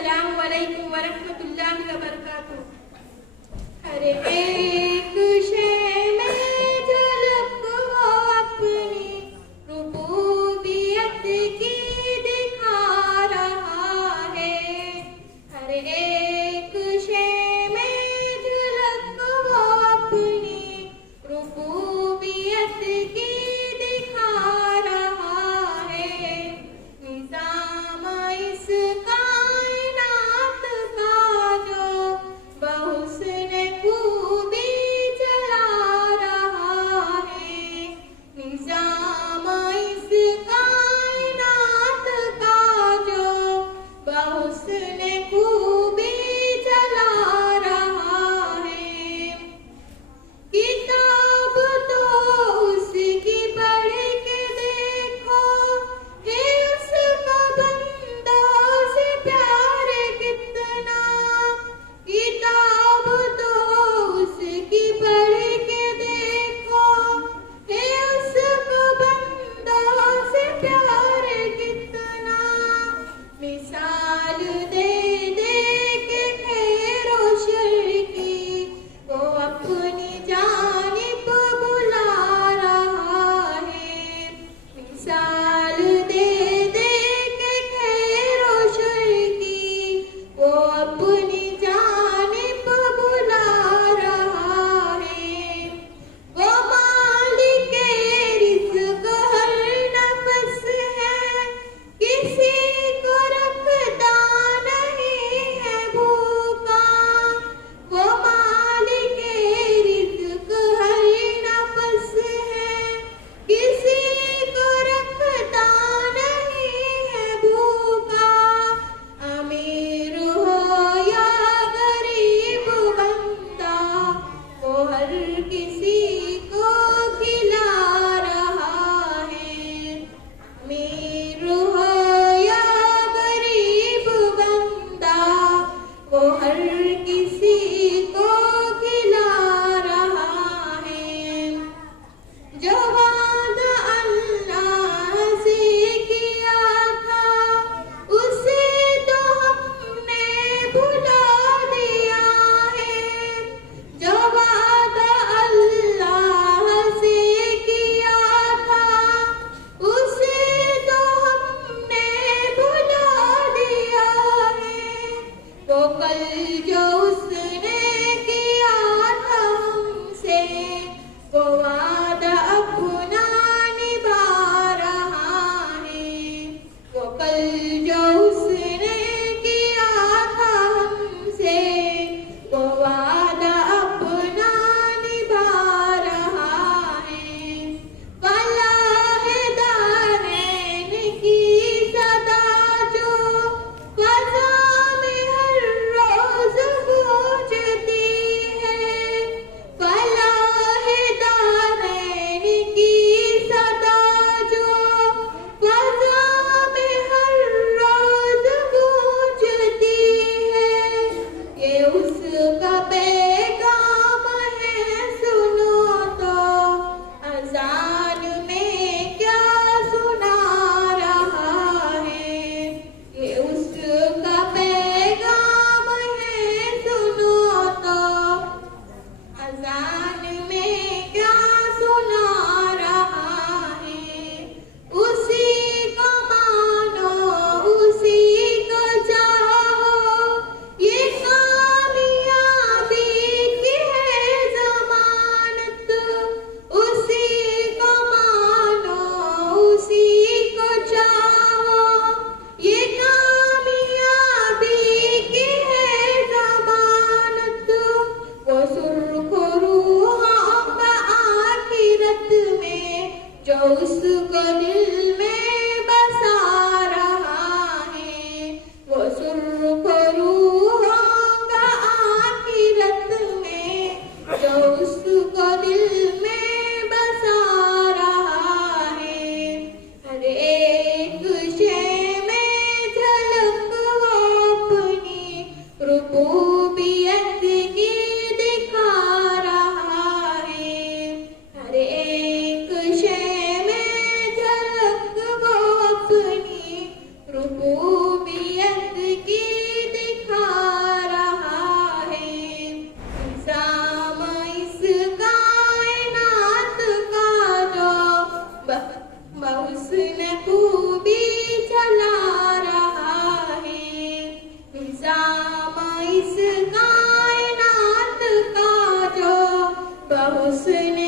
अस्सलामुअलैकुम वरहमतुल्लाहि वबरकातुहू। अरे एक शय में झलक वो अपनी रुबूबियत की दिखा रहा है। हर एक शय में झलक वो अपनी रुबूबियत की दिखा रहा है। निज़ाम इस कायनात का जो बहुस्न खूबी चला रहा है। निज़ाम इस कायनात का जो बहुस्न खूबी चला रहा है। किताब तो उसकी पढ़ के देखो, है उसका बंदों से प्यार कितना। किताब तो उसकी पढ़ के देखो, है उसका बंदों से प्यार कितना। मिसाल दे दे के खैरो शर की वो अपनी जानिब बुला रहा है। मिसाल दे दे के खैरो शर की वो अपनी जानिब बुला रहा है। वो मालिक रिज़्क़ हर नफ़्स है, किसी को रखता नहीं पहुँचने